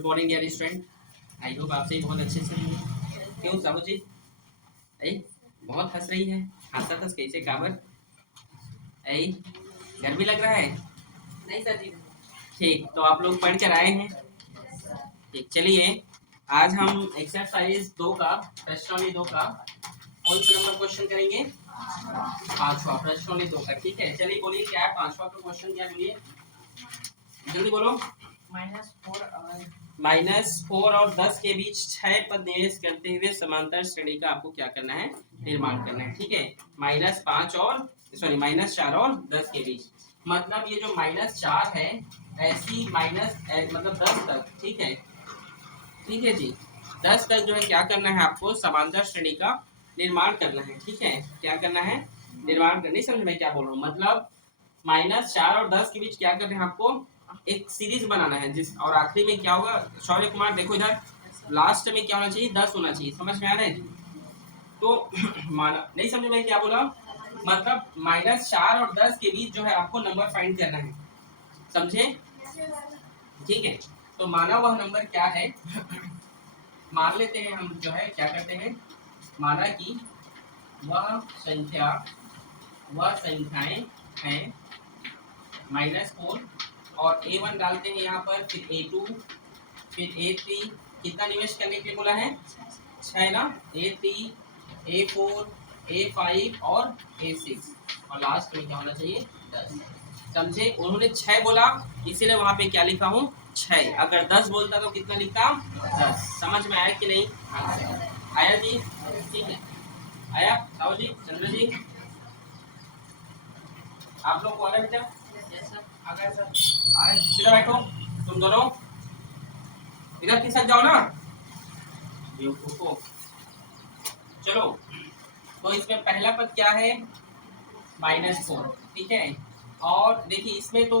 Good morning dear student. I hope आप सभी बहुत अच्छे से होंगे। क्यों साहू जी आई बहुत हंस रही है? हंसा तो कैसे काबर आई गर्मी लग रहा है? नहीं सर जी। ठीक, तो आप लोग पढ़ कर आए हैं? ठीक, चलिए आज हम एक्सरसाइज 2 का प्रश्नावली 2 का कौन सा नंबर क्वेश्चन करेंगे? 5वां प्रश्नावली 2 का। ठीक है, चलिए बोलिए क्या है 5वां का क्वेश्चन, क्या बोलिए जल्दी बोलो। -4 और 10 के बीच 6 पद निवेश करते हुए समांतर श्रेणी का आपको क्या करना है? निर्माण करना है। ठीक है, -4 और 10 के बीच, मतलब ये जो -4 है ऐसी माइनस मतलब 10 तक। ठीक है, ठीक है जी, 10 तक जो है क्या करना है आपको? समांतर श्रेणी का निर्माण करना है। ठीक है, क्या करना है? निर्माण करनी। समझ में क्या बोल रहा हूँ? मतलब -4 और 10 के बीच क्या करना है आपको? एक सीरीज बनाना है जिस और आखिरी में क्या होगा? शौर्य कुमार देखो इधर, लास्ट में क्या होना चाहिए? 10 होना चाहिए। समझ में आ रहा है? तो माना नहीं समझ में क्या बोला? मतलब -4 और 10 के बीच जो है आपको नंबर फाइंड करना है। समझे? ठीक है, तो माना वह नंबर क्या है? मान लेते हैं हम जो है क्या करते हैं, माना कि वह संख्याएं हैं -4 और A1 डालते हैं यहाँ पर, फिर A2, फिर A3। कितना निवेश करने के लिए बोला है? 6 ना। A3, A4, A5 और A6 और लास्ट में क्या होना चाहिए? 10। समझे? उन्होंने 6 बोला इसीलिए वहां पे क्या लिखा हूँ? 6। अगर 10 बोलता तो कितना लिखता? 10। समझ में आया कि नहीं? आया जी? ठीक है, आया साहू जी, चंद्र जी, आप लोग को आ रहा है बेटा? आ गए सर। आए सीधा बैठो, तुम दोनों इधर के साथ जाओ ना। बेवकूफो। चलो, तो इसमें पहला पद क्या है? -4। ठीक है, और देखिए इसमें तो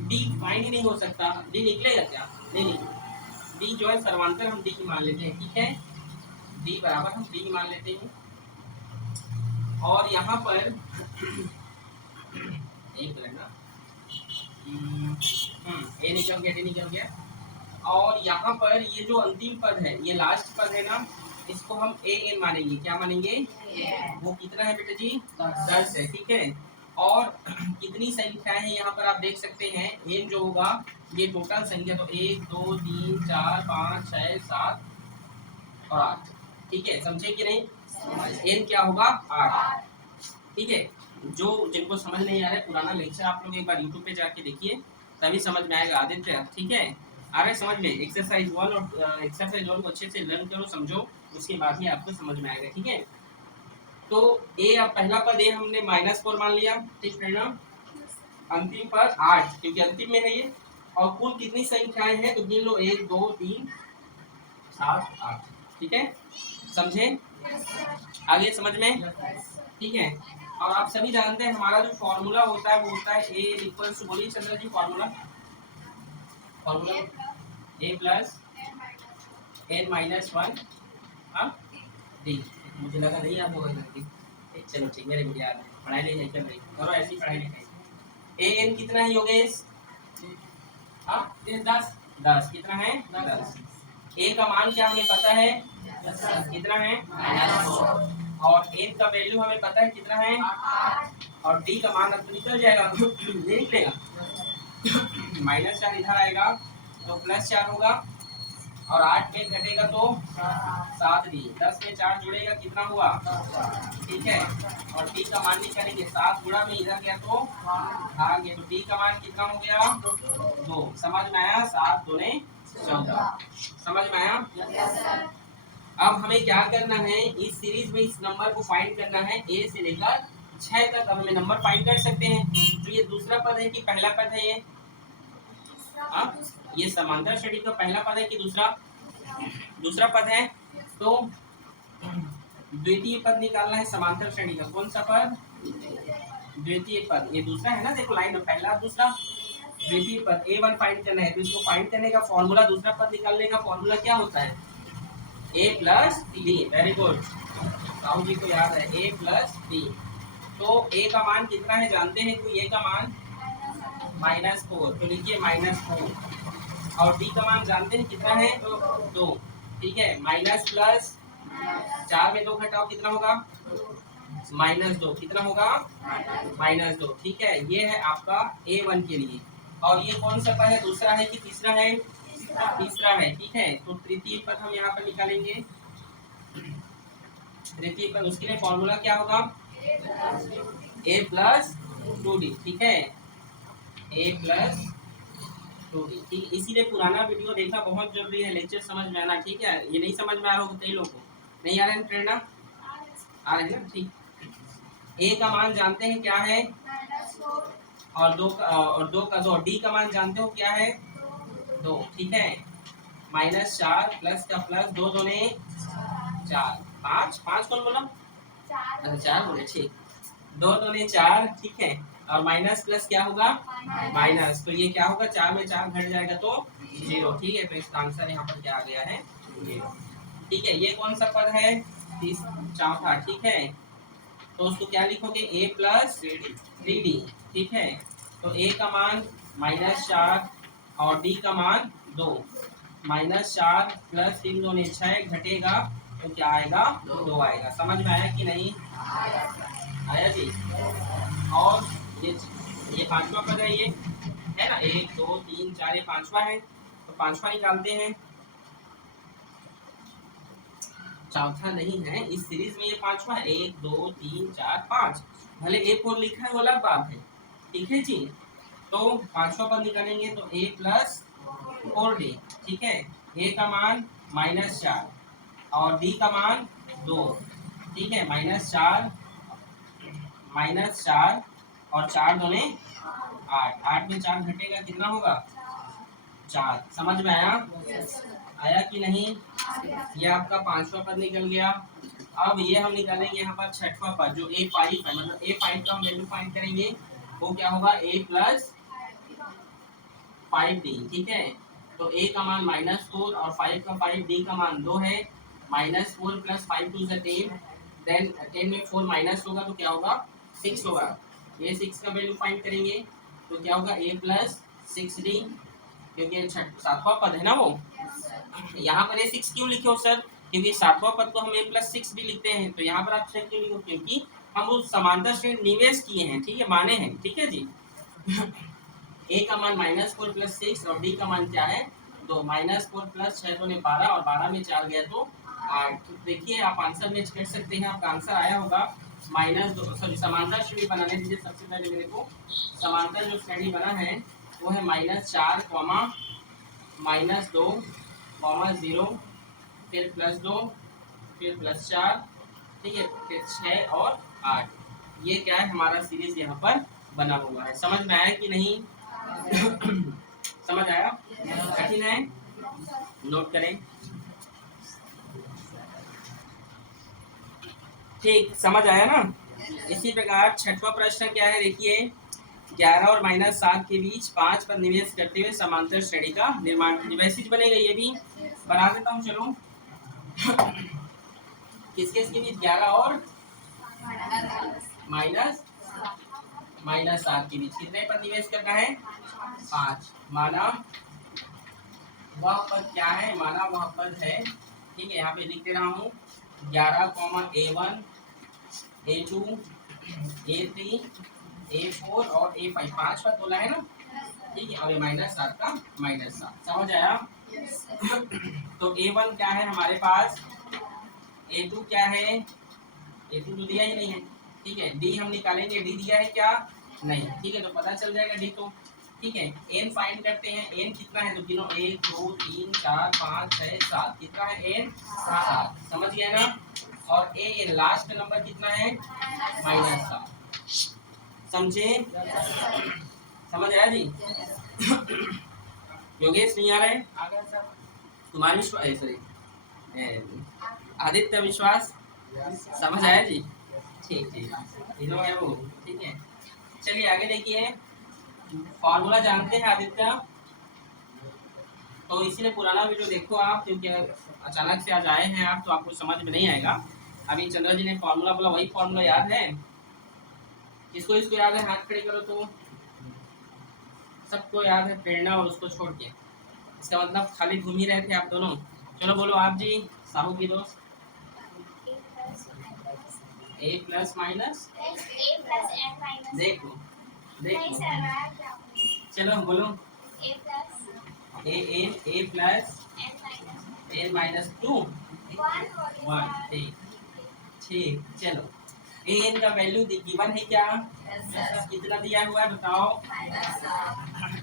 डी फाइंड ही नहीं हो सकता। डी निकलेगा क्या? नहीं निकलेगा। डी जो है सर्वांतर हम डी की मान लेते हैं। ठीक है, डी बराबर हम डी की मान लेते हैं। और यहाँ पर एक मिनट ना, ए निकल गया, डी निकल गया। और यहाँ पर ये जो अंतिम पद है, ये लास्ट पद है ना, इसको हम ए एन मानेंगे। क्या मानेंगे? वो कितना है बेटा जी? 10 है। ठीक है, और कितनी संख्याएं हैं यहाँ पर आप देख सकते हैं? एन जो होगा ये टोटल संख्या, तो 1 2 3 4 5 6 7 और 8। ठीक है, समझे कि नहीं? एन क्या होगा? 8। ठीक है, जो जिनको समझ नहीं आ रहा है पुराना लेक्चर आप लोग एक बार यूट्यूब पे जाके देखिए, तभी समझ में आएगा। आदित्य ठीक है, आ रहा है समझ में? एक्सरसाइज 1 और एक्सरसाइज 1 को अच्छे से लर्न करो, समझो, उसके बाद ही आपको समझ में आएगा। ठीक है, तो ए अब पहला पद ए हमने -4 मान लिया। ठीक है ना, अंतिम पद 8 क्योंकि अंतिम में है ये। और कुल कितनी संख्याएं हैं तो गिन लो, 1 2 3 7 8। ठीक है, समझे? आगे समझ में? ठीक है, और आप सभी जानते हैं हमारा जो फॉर्मूला होता है वो होता है ए इक्वल्स टू, बोलिए चंद्र जी फॉर्मूला ए प्लस एन -1 डी। मुझे लगा नहीं याद होगा इधर। चलो ठीक, मेरे मुझे याद है, पढ़ाई नहीं चल रही, करो ऐसी पढ़ाई लिखाई। ए एन कितना है योगेश? 10 कितना है? 10। ए का मान क्या हमें पता है? कितना है? और एन का वैल्यू हमें पता है कितना है? और डी का मान अब तो निकल जाएगा नहीं निकलेगा? -4 इधर आएगा तो +4 होगा, और 8 में घटेगा तो 7 डी। 10 में 4 जुड़ेगा कितना हुआ? ठीक है, और डी का मान निकालेंगे, 7 गुणा में इधर गया तो भाग गया, तो डी का मान कितना हो गया? 2। समझ में आया? 7 दूने 14। समझ में आया? अब हमें क्या करना है? इस सीरीज में इस नंबर को फाइंड करना है, ए से लेकर 6 तक। अब हमें नंबर फाइंड कर सकते हैं। तो ये दूसरा पद है कि पहला पद है? ये समांतर श्रेणी का पहला पद है कि दूसरा? दूसरा पद है। तो द्वितीय पद निकालना है समांतर श्रेणी का। कौन सा पद? द्वितीय पद। ये दूसरा है ना, देखो लाइन में पहला दूसरा द्वितीय पद A1 फाइंड करना है। तो इसको फाइंड करने का फॉर्मूला, दूसरा पद निकालने का फॉर्मूला क्या होता है? A plus D. Very good, Rahu ji को याद है, A प्लस डी। तो A का मान कितना है जानते हैं? तो A का मान -4, तो लिखिए -4। और डी का मान जानते हैं कितना है, 2। ठीक है, माइनस प्लस 4 में 2 घटाओ कितना होगा, -2। कितना होगा, -2। ठीक है, ये है आपका A1 के लिए। और ये कौन सा पद है, दूसरा है कि तीसरा है, तीसरा है। ठीक है, तो तृतीय पद हम यहाँ पर निकालेंगे। तृतीय पद, उसके लिए फॉर्मूला क्या होगा, a प्लस 2d। ठीक है, a प्लस 2d। ठीक, इसीलिए पुराना वीडियो देखना बहुत जरूरी है, लेक्चर समझ में आना। ठीक है, ये नहीं समझ में आ रहा होगा कई लोगों को, नहीं आ रहा है प्रेरणा, आ रहे हैं ना। ठीक, a का मान जानते हैं क्या है, और 2 का 2, d का मान जानते हो क्या है, 2। ठीक है, -4 प्लस का प्लस, 2 दूने 4, 5 5 कौन बोला, अच्छा 4 बोले। ठीक, 2 दूने 4। ठीक है, और माइनस प्लस क्या होगा, माइनस, तो ये क्या होगा, 4 में 4 घट जाएगा तो 0। ठीक है, तो इसका आंसर यहाँ पर क्या आ गया है, 0। ठीक है, ये कौन सा पद है, चौथा। ठीक है, तो उसको क्या लिखोगे, a प्लस 3d। ठीक है, तो a का मान -4 और d का मान 2। -4 प्लस 3 दूने 6 घटेगा तो क्या आएगा, 2 आएगा। समझ में आया कि नहीं, आया जी। और ये पांचवा पद है, ये है ना, 1 2 3 4, ये पांचवा है, तो पांचवा निकालते हैं। चौथा नहीं है इस सीरीज में, ये पांचवा है। 1 2 3 4 5, भले A4 लिखा है वो अलग बात है। ठीक है जी, तो पांचवा पद निकालेंगे तो a प्लस 4d। ठीक है, a का मान -4 और d का मान 2। ठीक है, -4 और 4 दूने 8, 8 में 4 घटेगा कितना होगा, 4। समझ में आया, आया कि नहीं। ये आपका पांचवा पद निकल गया। अब ये हम निकालेंगे यहाँ पर छठवा पद, जो A5 है, मतलब A5 का हम वैल्यू फाइंड करेंगे, वो क्या होगा, a प्लस 5d। ठीक है, तो a का मान -4 और 5 का 5, d का मान 2 है। -4 प्लस 5 2 10, देन 10 में 4 माइनस होगा तो क्या होगा, 6 होगा। ये 6 का वैल्यू फाइंड करेंगे तो क्या होगा, a प्लस 6d, क्योंकि सातवां पद है ना वो। यहाँ पर A6 क्यों लिखे हो सर, क्योंकि सातवां पद को हम a प्लस 6 भी लिखते हैं, तो यहाँ पर आप 6 क्यों लिखो, क्योंकि हम उस समांतर श्रेणी निवेश किए हैं। ठीक है, माने हैं। ठीक है जी। a का मान -4 प्लस 6 और d का मान क्या है, 2। -4 प्लस 6 तो 12 और 12 में 4 गया तो 8। तो देखिए आप आंसर में कर सकते हैं, आपका आंसर आया होगा -2। सॉरी, समांतर श्रेणी बनाने दीजिए। सबसे पहले मेरे को समांतर जो श्रेणी बना है वो है -4, -2, -0, फिर +2, फिर +4। ठीक है, फिर 6 और 8। ये क्या है, हमारा सीरीज यहाँ पर बना हुआ है। समझ में आया कि नहीं, समझ आया, कठिन है, नोट करें। ठीक, समझ आया ना। इसी प्रकार छठवां प्रश्न क्या है, देखिए, 11 और -7 के बीच 5 पर निवेश करते हुए समांतर श्रेणी का निर्माण कीजिए। वैसे ही बनेगा, ये भी बना देता हूँ। चलो, किसके इसके बीच, 11 और -7 के बीच कितने पर निवेश करना है, 5। माना वह पद क्या है, माना वह पद है। ठीक है, यहाँ पे लिख दे रहा हूँ 11, A1, A2, A3, A4 और A5, 5 पद बोला है ना। ठीक है, अब ये -7 का -7। समझ आया। तो A1 क्या है हमारे पास, A2 क्या है, A2 तो दिया ही नहीं है। ठीक है, D हम निकालेंगे, D दिया है क्या, नहीं। ठीक है, तो पता चल जाएगा D तो। ठीक है, n फाइंड करते हैं, n कितना है तो गिनो, 1 2 3 4 5 6 7, कितना है n, 7। समझ गए ना। और a लास्ट नंबर कितना है, -7। समझे, समझ आया जी। योगेश नहीं आ रहा है, तुम्हारी सॉरी आदित्य विश्वास, समझ आया जी। ठीक ठीक, तीनों है वो। ठीक है, चलिए आगे देखिए, फॉर्मूला जानते हैं आदित्य, तो इसीलिए पुराना वीडियो देखो आप, क्योंकि अचानक से आज आए हैं आप तो आपको समझ में नहीं आएगा। अभी चंद्र जी ने फॉर्मूला बोला, वही फॉर्मूला याद है, किसको इसको याद है, हाथ खड़े करो तो। सबको याद है, प्रेरणा और उसको छोड़ के। इसका मतलब खाली घूम ही रहे थे आप दोनों। चलो बोलो आप जी, साहू की दोस्त। ए प्लस माइनस, देख लो देख लो, चलो बोलो। A plus N minus two, one, ठीक ठीक। चलो ए एन का वैल्यू गिवन है क्या? कितना दिया हुआ है बताओ?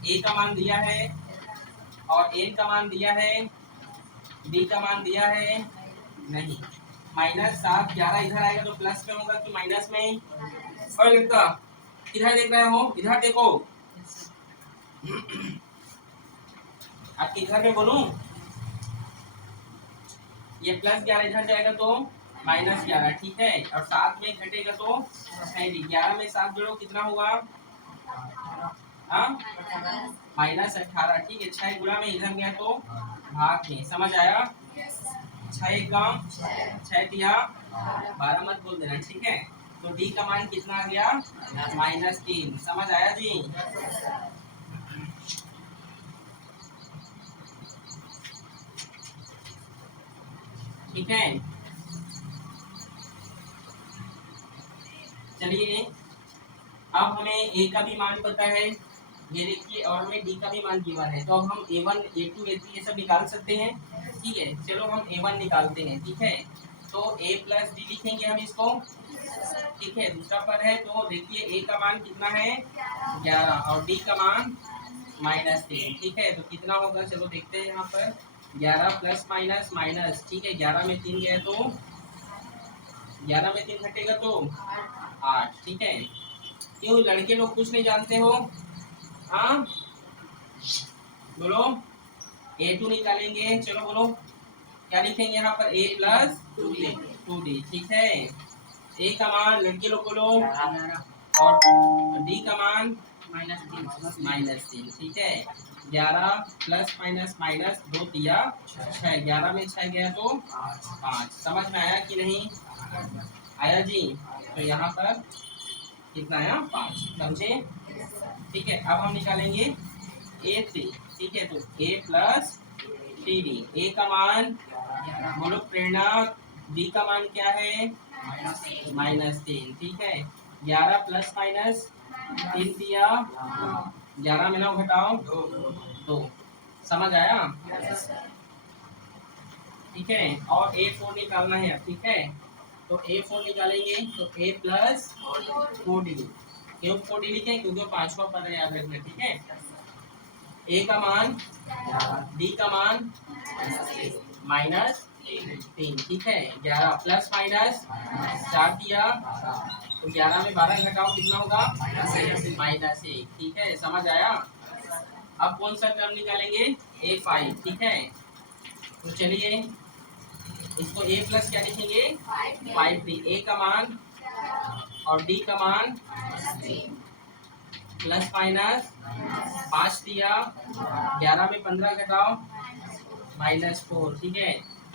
ए का मान दिया है और एन का मान दिया है, बी का मान दिया है नहीं। -7, 11 इधर आएगा तो प्लस में होगा कि माइनस में? और लड़का इधर देख रहे हो, इधर देखो, आपके घर में बोलूं, ये +11 इधर जाएगा तो -11, ठीक है। और 7 में घटेगा तो 11 में 7 जोड़ो कितना होगा? -18, ठीक है। 6 गुणा में इधर गया तो भाग में, समझ आया? 6 कम 6 दिया 12 मत बोल देना, ठीक है। तो डी का मान कितना आ गया? -3, समझ आया जी? ठीक है। चलिए अब हमें ए का भी मान पता है, ये देखिए, और हमें डी का भी मान गिवन है, तो अब हम A1 A2 A3 ये सब निकाल सकते हैं, ठीक है। चलो हम A1 निकालते हैं, ठीक है। तो A प्लस डी लिखेंगे हम इसको, ठीक है। दूसरा पर है तो देखिए ए का मान कितना है? 11 और डी का मान -3, ठीक है। तो कितना होगा चलो देखते हैं यहाँ पर, 11 प्लस माइनस माइनस, ठीक है। 11 में 3 गया तो 11 में 3 घटेगा तो 8, ठीक है। क्यों लड़के लोग कुछ नहीं जानते हो? हाँ बोलो। A2 निकालेंगे, चलो बोलो क्या लिखेंगे यहाँ पर? A प्लस 2D, ठीक है। ए का मान लड़के लोग बोलो, और डी का मान -3, ठीक है। 11 प्लस माइनस माइनस 2 दिया 6, 11 में 6 गया तो 5, समझ में आया कि नहीं आया जी? तो यहाँ पर कितना आया? 5, समझे? ठीक है। अब हम निकालेंगे A3, ठीक है। तो A प्लस 3D, ए का मान बोलो प्रेरणा, डी का मान क्या है? -3, ठीक है। 11 प्लस माइनस 3 दिया 11 में 9 घटाओ 2, समझ आया? ठीक है। और A4 निकालना है, ठीक है। तो A4 निकालेंगे तो A प्लस 4D, क्यों 4D लिखे? क्योंकि 5वां पद है, याद रखना, ठीक है। ए का मान, डी का मान -3, ठीक है। 11 प्लस माइनस 4 दिया तो 11 में 12 घटाओ कितना होगा? -1, ठीक है। समझ आया? अब कौन सा टर्म निकालेंगे? A5, ठीक है। तो चलिए इसको A प्लस क्या लिखेंगे? 5D, ए का मान और डी का मान प्लस माइनस 5 दिया 11 में 15 घटाओ -4, ठीक है।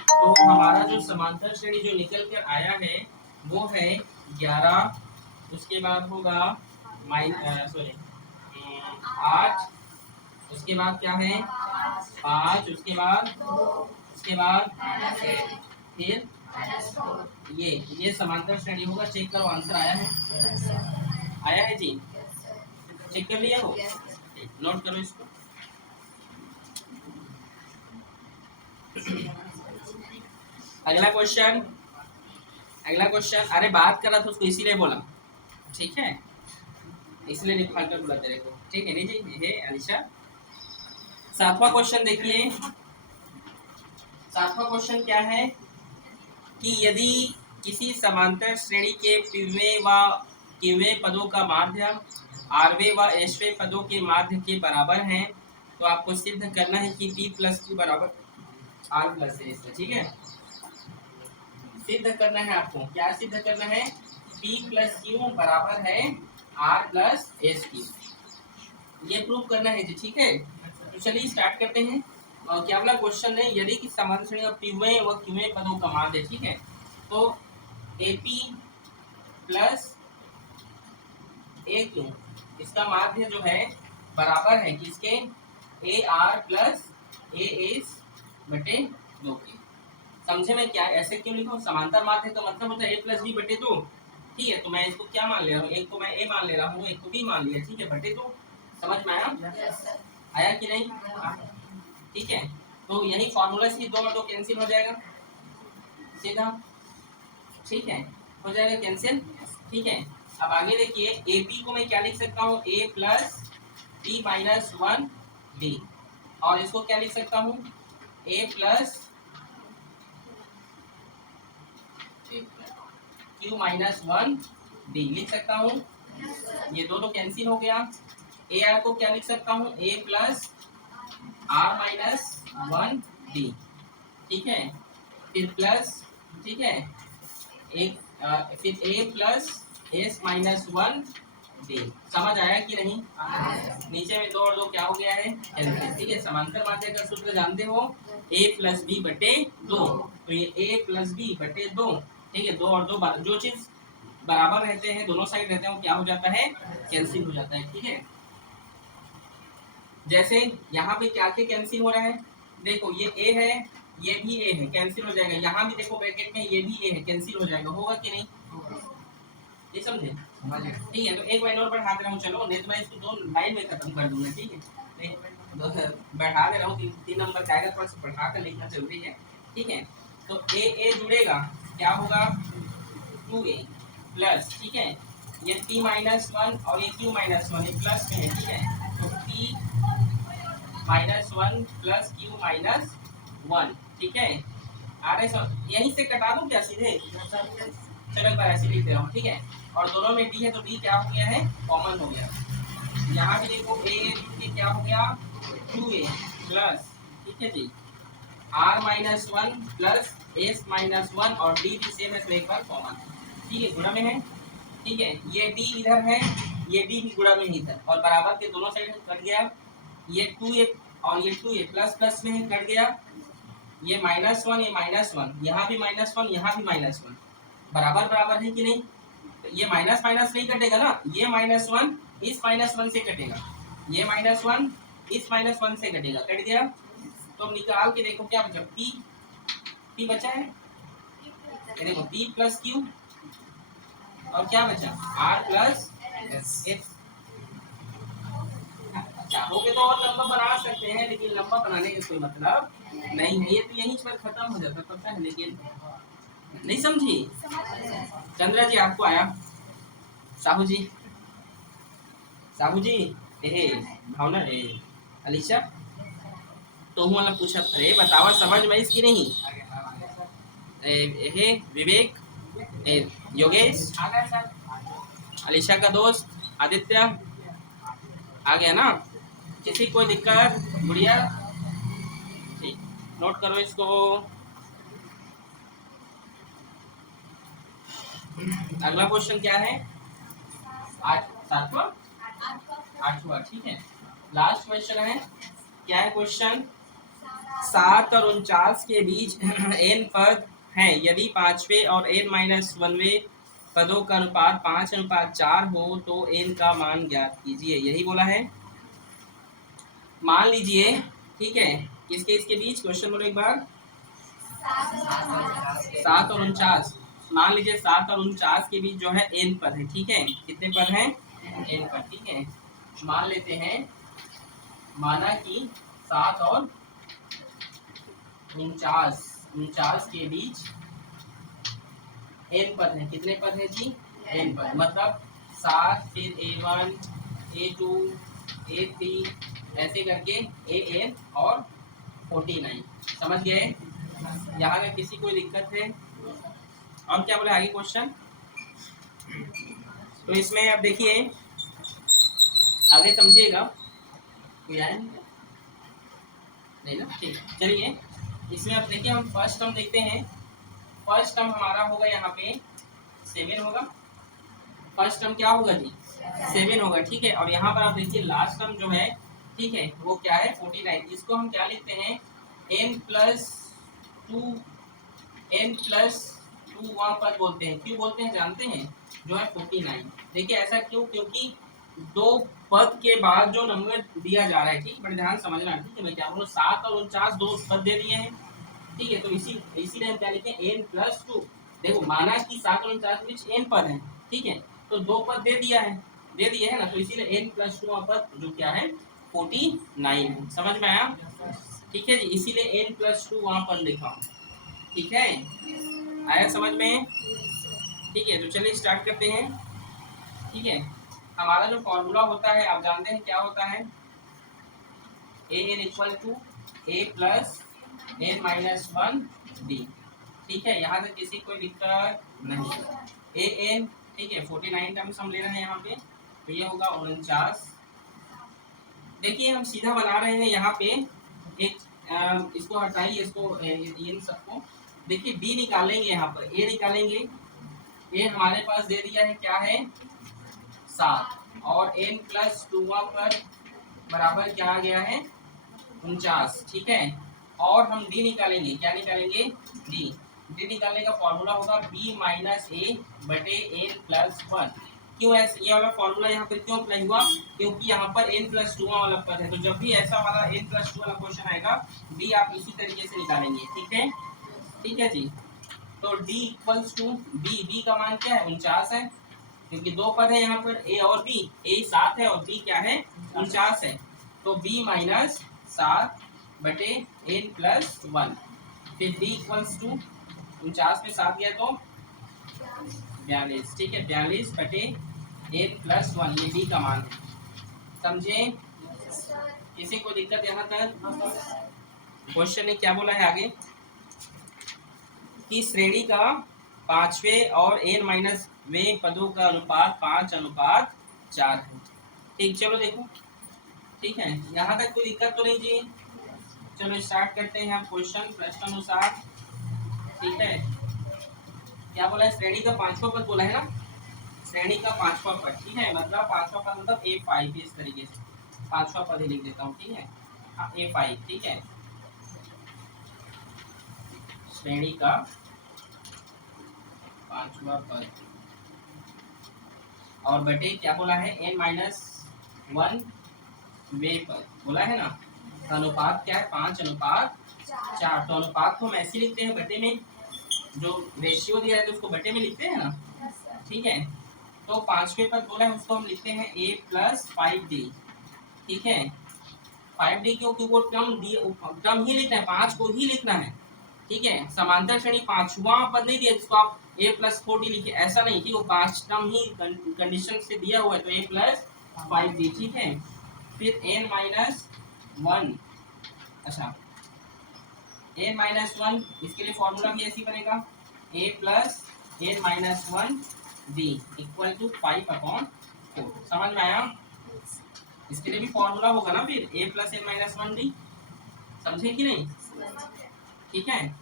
तो हमारा जो समांतर श्रेणी जो निकल कर आया है वो है 11, उसके बाद होगा 8, उसके बाद क्या है 5, उसके बाद फिर ये समांतर श्रेणी होगा। चेक करो आंसर आया है जी? चेक कर लिया हो? नोट करो इसको। अगला क्वेश्चन, अरे बात कर रहा था उसको इसीलिए बोला, ठीक है, इसलिए निकाल कर बोला तेरे को, ठीक है। नहीं जी हे अनिशा। 7वां क्वेश्चन देखिए, 7वां क्वेश्चन क्या है कि यदि किसी समांतर श्रेणी के पीवें व कीवें पदों का माध्य आरवे व एसवें पदों के माध्य के बराबर है तो आपको सिद्ध करना है कि P प्लस Q बराबर R प्लस एस, ठीक है। सिद्ध करना है आपको, क्या सिद्ध करना है? P प्लस Q बराबर है R प्लस एस की, ये प्रूव करना है जी, ठीक है। तो चलिए स्टार्ट करते हैं। क्या वाला क्वेश्चन है? यदि कि समांतर श्रेणी का पीवें व क्यूवें पदों का माध्य, ठीक है, तो AP प्लस AQ इसका माध्य जो है बराबर है किसके? AR प्लस ए इज बटे 2 के। समझे मैं क्या ऐसे क्यों लिखा हूँ? समांतर माध्य का मतलब होता है ए प्लस बी बटे 2। ठीक है, तो मैं इसको क्या मान ले रहा हूँ? एक को मैं ए मान ले रहा हूँ, एक को बी मान लिया, ठीक है, बटे 2। समझ में आया? आया कि नहीं? ठीक है, तो यही फॉर्मूला से 2 और 2 कैंसिल हो जाएगा सीधा। ठीक है, हो जाएगा कैंसिल। ठीक है, अब आगे देखिए, ए पी को मैं क्या लिख सकता हूँ? ए प्लस बी माइनस 1 डी। और इसको क्या लिख सकता हूँ? ए प्लस क्यू माइनस 1 डी लिख सकता हूँ। ये दो कैंसिल हो गया। ए आर को क्या लिख सकता हूँ? ए प्लस आर माइनस 1 डी। ठीक है, फिर प्लस, ठीक है, एक फिर ए प्लस एस माइनस 1 डी। समझ आया कि नहीं? नीचे में 2 और 2 क्या हो गया है? कैंसिल। ठीक है, समांतर माध्य का सूत्र जानते हो, ए प्लस बी बटे 2। तो ये ए प्लस बी बटे 2। ठीक है, 2 और 2 जो चीज बराबर रहते हैं, दोनों साइड रहते हैं, वो क्या हो जाता है? कैंसिल हो जाता है। ठीक है, जैसे यहाँ पे क्या क्या कैंसिल हो रहा है? देखो ये ए है, ये भी ए है, कैंसिल हो जाएगा। यहाँ भी देखो ब्रैकेट में ये भी ए है, कैंसिल हो जाएगा। होगा कि नहीं? ये समझे? ठीक है, तो एक लाइन और बढ़ा दे रहा हूँ, चलो, नहीं तो मैं इसको 2 लाइन में खत्म कर दूंगा। ठीक है, बढ़ा दे रहा हूँ, 3 नंबर का आएगा, थोड़ा सा बढ़ा कर लिखना जरूरी है। ठीक है, तो ए जुड़ेगा, क्या होगा? 2a प्लस, ठीक है, ये p माइनस 1 और ये q माइनस 1, ये प्लस में है। ठीक है, तो p minus 1 plus q minus 1। ठीक है, आर यहीं से कटा दूं क्या सीधे? चलो एक बार ऐसे लिख दे रहा हूँ। ठीक है, और दोनों में d है, तो d क्या हो गया है? कॉमन हो गया। यहाँ भी देखो a क्या हो गया? 2a प्लस, ठीक है जी, r minus 1 plus s minus 1, और d भी सेम है, तो एक बार कॉमन। ठीक है, गुणा में है। ठीक है, ये d इधर है, ये d भी गुणा में ही था, और बराबर के दोनों साइड कट गया। ये 2a और ये 2a प्लस प्लस में है, कट गया। ये माइनस 1, ये माइनस 1, यहाँ भी माइनस 1, यहाँ भी माइनस 1, बराबर बराबर है कि नहीं? तो ये माइनस माइनस नहीं कटेगा ना, ये माइनस 1 इस माइनस 1 से कटेगा, ये माइनस 1 इस माइनस 1 से कटेगा, कट गया। तो निकाल के देखो क्या बचा? p बचा है, ये देखो p प्लस q, और क्या बचा? r plus s। चाहोगे तो और लंबा बना सकते हैं, लेकिन लंबा बनाने का कोई मतलब नहीं है, ये तो यहीं पर खत्म हो जाता, पता है, लेकिन नहीं समझी? चंद्रा जी आपको आया? साहू जी, साहू जी, भावना, अलीशा, तो हूँ वाला पूछा, अरे बतावा समझ में इसकी नहीं? विवेक, योगेश, अलीशा का दोस्त आदित्य आ गया ना? किसी कोई दिक्कत? गुड़िया, ठीक, नोट करो इसको। अगला क्वेश्चन क्या है? 8वां, ठीक है, लास्ट क्वेश्चन है। क्या है क्वेश्चन? 7 और 49 के बीच n पद हैं, यदि 5वें और n माइनस 1वें पदों का अनुपात 5:4 हो तो n का मान ज्ञात कीजिए। यही बोला है। मान लीजिए, ठीक है, किसके इसके बीच? क्वेश्चन बोलो एक बार। 7 और 49, मान लीजिए 7 और 49 के बीच जो है n पद है। ठीक है, कितने पद हैं? n पद। ठीक है, मान लेते हैं, माना कि 7 और 49 के बीच n पद है। कितने पद है जी? n पद, मतलब 7, फिर a1, a2, a3, ऐसे करके an और 49। समझ गए? यहाँ में किसी कोई दिक्कत है? और क्या बोले आगे क्वेश्चन? तो इसमें अब देखिए, आगे समझिएगा। कोई आया नहीं ना? ठीक, चलिए, इसमें अब देखिए, हम फर्स्ट टर्म देखते हैं। फर्स्ट टर्म हमारा होगा यहाँ पे 7 होगा। फर्स्ट टर्म क्या होगा जी? 7 होगा। ठीक है, और यहाँ पर आप देखिए लास्ट टर्म जो है, ठीक है, वो क्या है? 49। इसको हम क्या लिखते हैं? n प्लस 2 वहाँ पर बोलते हैं, क्यों बोलते हैं जानते हैं? जो है 49। देखिए ऐसा क्यों? क्योंकि 2 पद के बाद जो नंबर दिया जा रहा है, ठीक, बड़े ध्यान समझना, ठीक है। मैं क्या बोलूँ, 7 और 49 दो पद दे दिए हैं, ठीक है। तो इसीलिए हम क्या लिखे, n+2। देखो माना कि 7 और 49 के बीच n पद है, ठीक है। तो दो पद दे दिए है ना, तो इसीलिए n+2 पद जो क्या है 49 है। समझ में आया? ठीक है जी, इसीलिए n+2 वहां पर लिखा हूँ, ठीक है। आया समझ में? ठीक है, तो चलिए स्टार्ट करते हैं, ठीक है। हमारा जो फॉर्मूला होता है आप जानते हैं क्या होता है, an = a plus n-1 d, ठीक है। यहाँ तक किसी कोई दिक्कत नहीं। an, ठीक है, 49 टर्म्स हम ले रहे हैं यहाँ पे, तो ये होगा 49। देखिए हम सीधा बना रहे हैं यहाँ पे एक, इसको हटाइए, इसको इन सबको, देखिए b निकालेंगे, यहाँ पर a निकालेंगे। a हमारे पास दे दिया है क्या है 7, और n+2 पर बराबर क्या आ गया है 49, ठीक है। और हम d निकालेंगे, क्या निकालेंगे d निकालने का फॉर्मूला होगा b माइनस a बटे n+1। क्यों ऐसे ये वाला फॉर्मूला यहाँ पर क्यों अप्लाई हुआ, क्योंकि यहाँ पर n+2 वाला पद है, तो जब भी ऐसा वाला n+2 वाला क्वेश्चन आएगा b आप इसी तरीके से निकालेंगे, ठीक है जी। तो d = b का मान क्या है 49 है, क्योंकि दो पद है यहाँ पर a और b, a 7 है और b क्या है 49 है। तो b माइनस 7 बटे n+1, फिर d = 49 में 7 गया तो 42, ठीक है। 42 बटे n+1, ये d का मान है, समझे? किसी को दिक्कत यहाँ तक? क्वेश्चन ने क्या बोला है आगे कि श्रेणी का 5वें और n-वें पदों का अनुपात 5:4 है, ठीक। चलो देखो, ठीक है, यहाँ तक कोई दिक्कत तो नहीं जी? चलो स्टार्ट करते हैं हम क्वेश्चन प्रश्नानुसार, ठीक है। क्या बोला है, श्रेणी का 5वां पद बोला है ना, श्रेणी का 5वां पद, ठीक है। मतलब 5वां पद मतलब A5, इस तरीके से 5वां पद ही लिख देता हूँ, ठीक है, A5, ठीक है। श्रेणी का 5वां पद और बटे क्या बोला है n-1 वे पद बोला है ना, तो अनुपात क्या है 5:4। तो अनुपात को हम ऐसे लिखते हैं, बटे में जो रेशियो दिया है तो उसको बटे में लिखते हैं ना, ठीक है। तो 5वें पद बोला है उसको हम लिखते हैं a + 5d, ठीक है। 5d क्योंकि वो टर्म ही लिखना है, 5 को ही लिखना है, ठीक है। समांतर श्रेणी 5वां पद नहीं दिया जिसको आप a + 4d लिखे, ऐसा नहीं, ठीक है। वो 5 टर्म ही कंडीशन से दिया हुआ है, तो a + 5d, ठीक है। फिर n-1, अच्छा n-1, इसके लिए फॉर्मूला भी ऐसे ही बनेगा a + n-1d = 5/4। समझ में आया? इसके लिए भी फॉर्मूला होगा ना फिर a + n-1d, समझे कि नहीं? ठीक है,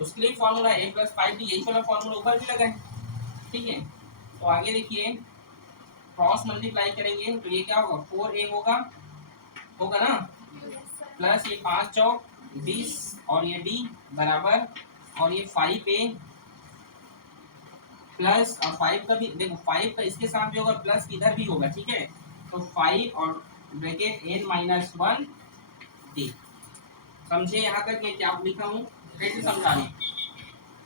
उसके लिए फॉर्मूला a + 5d, यही वाला फॉर्मूला ऊपर भी लगा है, ठीक है। तो आगे देखिए क्रॉस मल्टीप्लाई करेंगे तो ये क्या होगा 4a होगा ना, प्लस ये 5 चौक 20 और ये d बराबर, और ये 5a प्लस, और 5 का भी देखो 5 का इसके साथ भी होगा प्लस इधर भी होगा, ठीक है। तो 5 और ब्रैकेट n-1 d, समझे? यहाँ तक मैं क्या लिखा हूँ, कैसे समझा रही,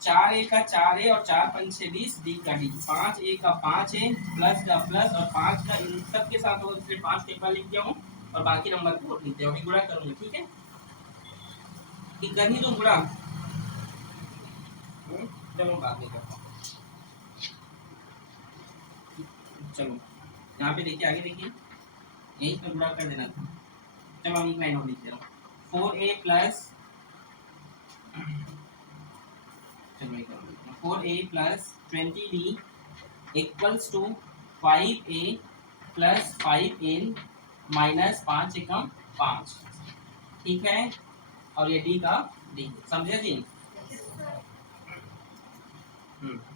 4a का 4a और 4×5 = 20, d का d, 5a का 5a प्लस का प्लस और 5 का इन सब के साथ होगा, इसलिए 5 के बाद लिख दिया हूँ और बाकी नंबर को लिख दिया, अभी गुणा करूंगा, ठीक है। कि कर ही दो गुणा, चलो बात नहीं करता, चलो यहाँ पे देखिए, आगे देखिए, यही पर गुणा कर देना था। चलो हम एक लाइन और लिख दे रहा हूँ, 4a प्लस, चलो 4a plus 20d = 5a plus 5n minus 5 एकम 5, ठीक है। और ये d का d, समझे जी?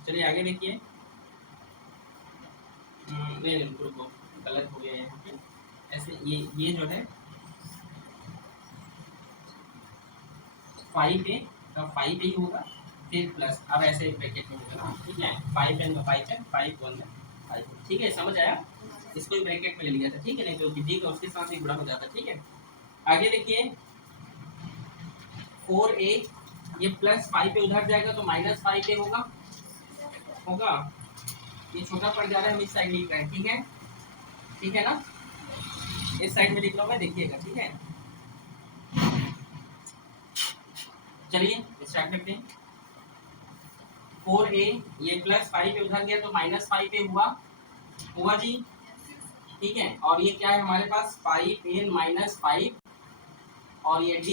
चलिए आगे देखिए, नहीं रुको, गलत हो गया यहाँ पे, ऐसे ये जो है 5a का 5a ही होगा, फिर प्लस, अब ऐसे ब्रैकेट में होगा, ठीक है। 5n का 5n, 5 1 5, ठीक है, समझ आया? इसको भी ब्रैकेट में ले लिया था, ठीक है, नहीं तो डी का उसके साथ ही गुणा हो जाता, ठीक है। आगे देखिए 4a, ये प्लस 5 पे उधर जाएगा तो माइनस 5 पे होगा। ये छोटा पड़ जा रहा है, हम इस साइड लिख रहे हैं, ठीक है ना, इस साइड में लिख लो, मैं देखिएगा, ठीक है। चलिए स्टार्ट करते हैं। 4a, ये प्लस 5 पे उधर गया तो माइनस 5 पे हुआ जी, ठीक है। और ये क्या है हमारे पास 5n माइनस 5, और ये d,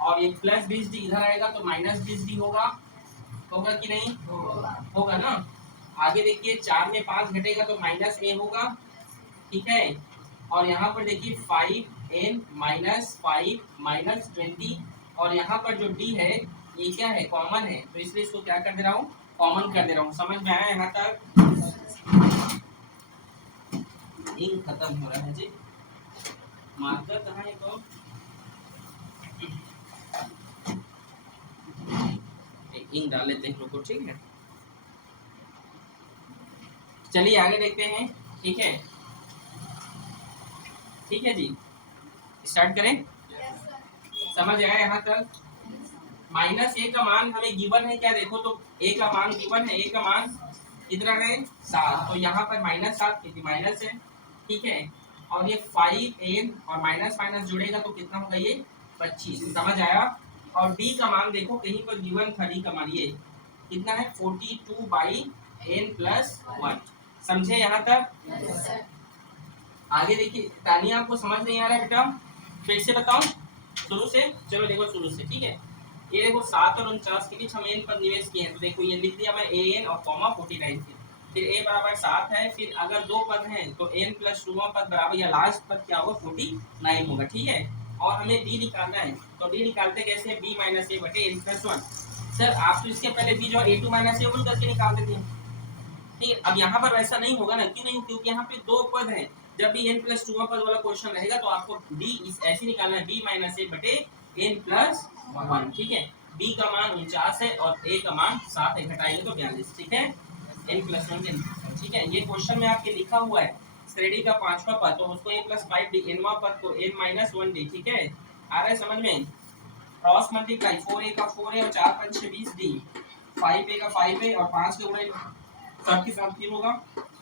और ये प्लस 20d इधर आएगा तो माइनस 20d होगा कि नहीं, होगा ना। आगे देखिए 4 में 5 घटेगा तो माइनस a होगा, ठीक है। और यहाँ पर देखिए 5n माइनस 5 माइनस 20, और यहाँ पर जो d है ये क्या है, कॉमन है, तो इसलिए इसको क्या कर दे रहा हूँ, कॉमन कर दे रहा हूँ। समझ में आया यहाँ तक? इंक खत्म हो रहा है जी, मार्कर कहाँ है तो इंक डाल लेते हैं लोग को, ठीक है। चलिए आगे देखते हैं, ठीक है जी, स्टार्ट करें। समझ आया यहाँ तक? माइनस ए का मान हमें गिवन है क्या, देखो तो ए का मान गिवन है, ए का मान कितना है 7, तो यहाँ पर माइनस 7 की माइनस है, ठीक है। और ये 5n और माइनस माइनस जुड़ेगा तो कितना होगा, ये 25, समझ आया। और d का मान देखो कहीं पर गिवन था, d का मान ये कितना है 42/n प्लस 1, समझे यहाँ तक? आगे देखिए, तानिया आपको समझ नहीं आ रहा है बेटा, फिर से बताऊं शुरू से, चलो देखो शुरू से, ठीक है। ये देखो 7 और 49 के बीच हम n पद निवेश किए हैं, तो देखो ये लिख दिया मैं an और कॉमा 49, फिर a बराबर 7 है, फिर अगर दो पद हैं तो n प्लस 2 पद बराबर या लास्ट पद क्या होगा 49 होगा, ठीक है। और हमें d निकालना है, तो d निकालते कैसे, b माइनस a बटे n प्लस 1। सर आप तो इसके पहले b जो a2 माइनस a1 करके निकालते थे, ठीक है। अब यहाँ पर वैसा नहीं होगा ना, क्यों नहीं, क्योंकि यहाँ पे दो पद हैं, जब भी n प्लस 2 पद वाला क्वेश्चन रहेगा तो आपको d ऐसे निकालना है, b माइनस a बटे n प्लस 1, ठीक है। b का मान 49 है और a का मान 7 है, घटाएंगे तो 42, ठीक है, n प्लस 1, ठीक है। ये क्वेश्चन में आपके लिखा हुआ है श्रेणी का 5वां पद, तो उसको a प्लस 5d, nवां पद को n माइनस 1d, ठीक है। आ रहा है समझ में? क्रॉस मल्टीप्लाई 4a का 4a और 4 5 20d, 5a का 5a और 5 के गुणे साथ के साथ तीन होगा,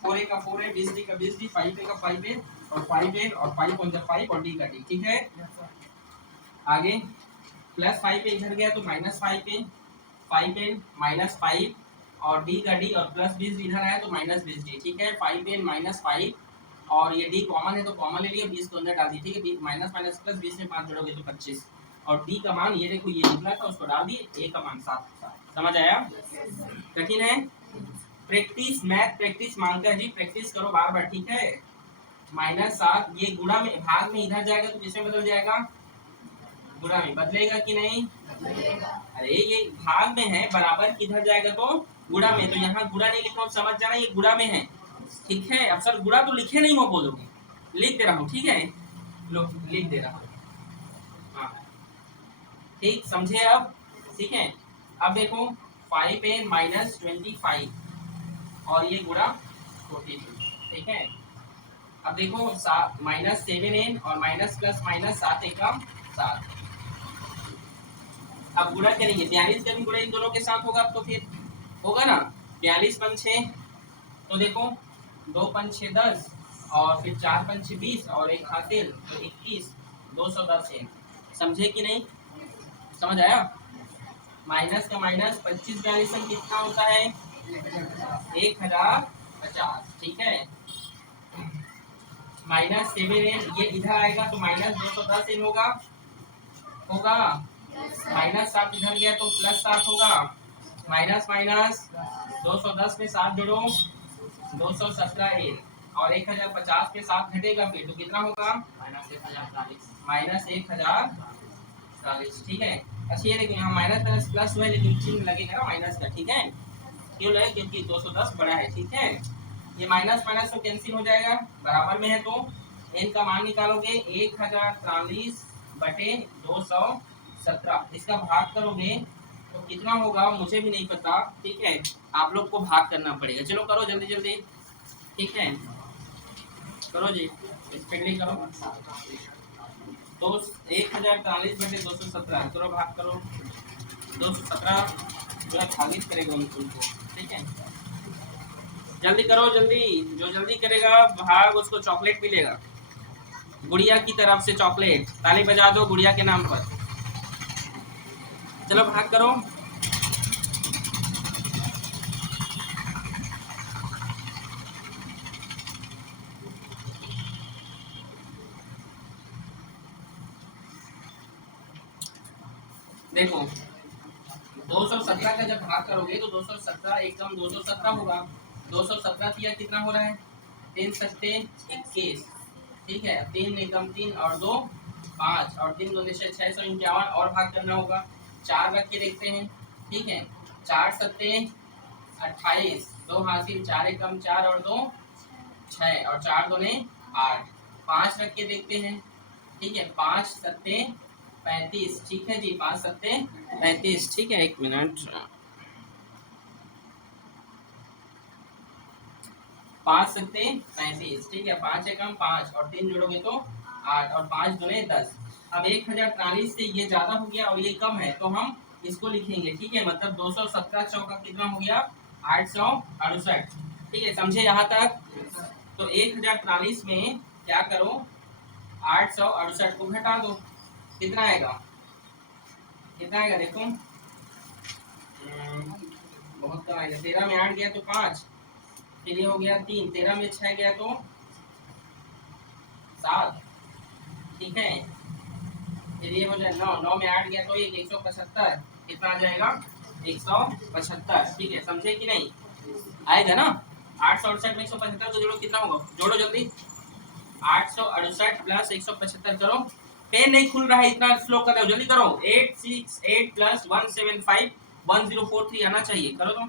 4a का 4a, 20d का 20d, 5a का 5a और 5a और 5 on the 5 और d का d, ठीक है। आगे प्लस 5 पे इधर गया तो माइनस 5a, 5a माइनस 5 और d का d, और प्लस 20 इधर आया तो माइनस 20d, ठीक है। 5a माइनस 5 और ये d कॉमन है तो कॉमन ले लिया, 20 को अंदर डाल दी, ठीक है। माइनस माइनस प्लस 20 में 5 जोड़ोगे तो 25, और d का मान ये देखो, ये निकला था उसको डाल दिए, a का मान 7, समझ आया? कठिन है? प्रैक्टिस, मैथ प्रैक्टिस मांगता है जी, प्रैक्टिस करो बार बार, ठीक है। माइनस 7 ये गुणा में, भाग में इधर जाएगा तो किसमें बदल जाएगा, गुणा में, बदलेगा कि नहीं? अरे ये भाग में है, बराबर किधर जाएगा तो गुणा में, तो यहाँ गुणा नहीं लिखा, समझ जाना ये गुणा में है, ठीक है। अब सर गुणा तो लिखे नहीं हो बोलोगे, लिख दे रहा हूँ, ठीक है, लो लिख दे रहा हूँ, हाँ ठीक, समझे अब? ठीक है। अब देखो 5n माइनस 25 और ये गुणा 42, ठीक है। अब देखो माइनस 7n और माइनस प्लस माइनस 7 एकम 7, अब गुणा करेंगे, 42 का भी गुणा इन दोनों के साथ होगा, तो फिर होगा ना 42 पंच 6, तो देखो 2 पंच 6 10 और फिर 4 पंच 20 और एक हासिल तो 21, 210 है, समझे कि नहीं? समझ आया? माइनस का माइनस 25 42 कितना होता है 1050, ठीक है। माइनस 7n ये इधर आएगा तो माइनस 210n होगा, माइनस 7 इधर गया तो प्लस 7 होगा, माइनस माइनस 210 में 7 जोड़ो 217n और 1050 के साथ घटेगा फिर तो कितना होगा माइनस 1040, ठीक है। अच्छा ये देखो यहाँ माइनस माइनस प्लस हुआ है लेकिन चिन्ह लगेगा ना माइनस का, ठीक है, क्यों लगे, क्योंकि 210 बड़ा है, ठीक है। ये माइनस माइनस तो कैंसिल हो जाएगा, बराबर में है तो n का मान निकालोगे 1040 बटे 217, इसका भाग करोगे तो कितना होगा मुझे भी नहीं पता, ठीक है, आप लोग को भाग करना पड़ेगा, चलो करो जल्दी जल्दी, ठीक है। करो जी, स्पीडली करो। तो 1043/217 करो, भाग करो। 217 जो है भागित करेगा उनको, ठीक है। जल्दी करो, जल्दी। जो जल्दी करेगा भाग उसको चॉकलेट मिलेगा, गुड़िया की तरफ से चॉकलेट। ताली बजा दो गुड़िया के नाम पर। चलो भाग करो। देखो 217 का जब भाग करोगे तो 217 एकदम 217 होगा। 217 किया कितना हो रहा है? 3 सत्ते 21, ठीक है। 3 एकदम 3 और 2 5 और 3 2 651 और भाग करना होगा। 4 रख के देखते हैं, ठीक है। 4 सत्ते 28, 2 हासिल, 4 एकम 4 और 2 6 और 4 दूने 8। 5 रख के देखते हैं, ठीक है। 5 सत्ते 35, ठीक है जी। 5 सत्ते 35, ठीक है। 1 मिनट। 5 सत्ते 35, ठीक है। 5 एकम 5 और 3 जोड़ोगे तो 8 और 5 दूने 10। अब 1043 से ये ज्यादा हो गया और ये कम है तो हम इसको लिखेंगे, ठीक है। मतलब 217 चौका कितना हो गया? 868, ठीक है। समझे यहाँ तक? तो 1043 में क्या करो, 868 को घटा दो, कितना आएगा? कितना आएगा देखो, बहुत कम आएगा। 13 में 8 गया तो 5, फिर ये हो गया 3, 13 में 6 गया तो 7, ठीक है। फिर ये हो जाए 9, 9 में 8 गया तो 175, कितना आ जाएगा? 175, ठीक है। समझे कि नहीं? आएगा ना? 868 में 175 को जोड़ो, कितना होगा? जोड़ो जल्दी। 868 प्लस 175 करो। पेन नहीं खुल रहा है, इतना स्लो कर रहे हो, जल्दी करो। 868 प्लस 175 1043 आना चाहिए, करो तो।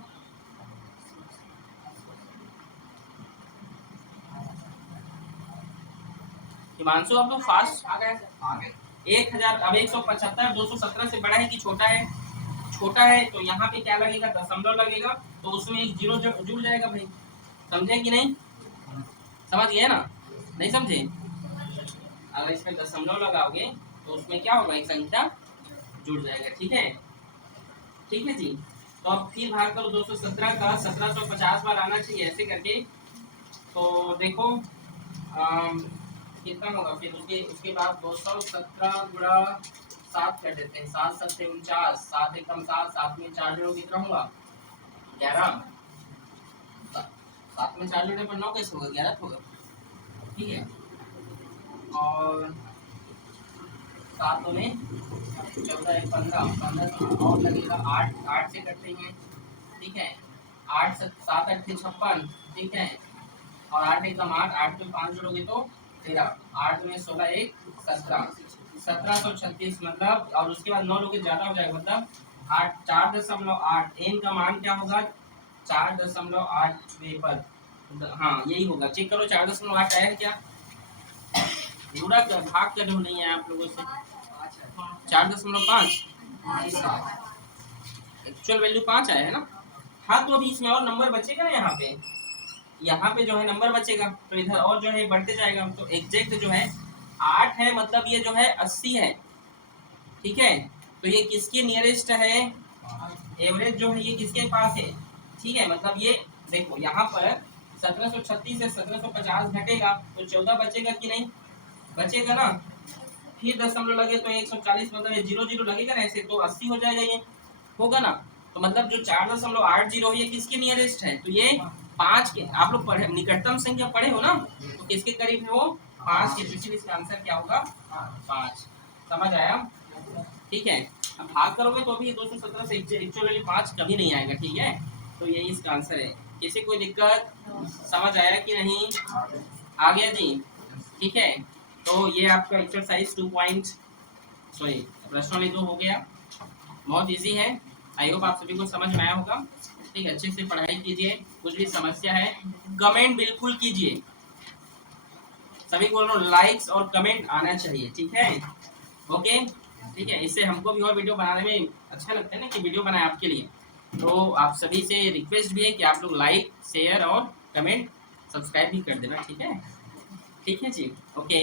हिमांशु अब तो फास्ट आ गए। 1000, अब 175 217 से बड़ा है कि छोटा है? छोटा है, तो यहाँ पे क्या लगेगा? दशमलव लगेगा, तो उसमें एक जीरो जुड़ जाएगा भाई। समझे कि नहीं? समझ गए ना? नहीं समझे? अगर इसमें दशमलव लगाओगे तो उसमें क्या होगा? एक संख्या जुड़ जाएगा, ठीक है। ठीक है जी। तो अब फिर भाग करो 217 का, 1750 बार आना चाहिए ऐसे करके। तो देखो कितना होगा फिर। उसके उसके बाद 217 गुणा 7 कर देते हैं। 7 सत्ते 49, 7 एकम 7, 7 में 4 जोड़ो कितना होगा? 11। 7 में 4 जोड़ने पर 9 कैसे होगा? 11 होगा, ठीक है। और 7 में 14 15, 15 और लगेगा 8, 8 से करते हैं, ठीक है। 8 7 8 56, ठीक है। और 8 एकम 8, 8 में 5 जोड़ोगे तो 13, 8 में 16 1 17, 1736 मतलब। और उसके बाद 9 लोगे ज्यादा हो जाएगा, मतलब 8 4.8 एन का मान क्या होगा? 4.8 पर, हाँ यही होगा। चेक करो 4.8 आया है क्या? पूरा भाग कर नहीं है आप लोगों से। 4.5 एक्चुअल वैल्यू 5 आया है ना? हाँ तो अभी इसमें और नंबर बचेगा ना, यहाँ पे जो है नंबर बचेगा, तो इधर और जो है बढ़ते जाएगा। तो एग्जैक्ट जो है 8 है, मतलब ये जो है 80 है, ठीक है। तो ये किसके नियरेस्ट है? एवरेज जो है ये किसके पास है, ठीक है। मतलब ये देखो यहाँ पर 1736 से 1750 घटेगा तो 14 बचेगा कि नहीं? बचेगा ना। फिर दशमलव लगे तो 140, मतलब ये 0 लगेगा ना ऐसे, तो 80 हो जाएगा, ये होगा ना। तो मतलब जो 4.80 ये किसके नियरेस्ट है? तो ये 5 के, आप लोग पढ़े निकटतम संख्या पढ़े हो ना, तो किसके करीब है वो? 5 के। तो इसका आंसर क्या होगा? 5। समझ आया? ठीक है। अब भाग करोगे तो भी 217 से एक्चुअली 5 कभी नहीं आएगा, ठीक है। तो यही इसका आंसर है। किसी कोई दिक्कत? समझ आया कि नहीं? आ गया जी, ठीक है। तो ये आपका एक्सरसाइज 2 पॉइंट, सॉरी प्रश्न 2 हो गया। बहुत इजी है। आई होप आप सभी को समझ में आया होगा। ठीक है, अच्छे से पढ़ाई कीजिए। कुछ भी समस्या है कमेंट बिल्कुल कीजिए। सभी को लाइक्स और कमेंट आना चाहिए, ठीक है। ओके, ठीक है। इससे हमको भी और वीडियो बनाने में अच्छा लगता है ना, कि वीडियो बनाए आपके लिए। तो आप सभी से रिक्वेस्ट भी है कि आप लोग लाइक शेयर और कमेंट सब्सक्राइब भी कर देना, ठीक है। ठीक है जी। ओके।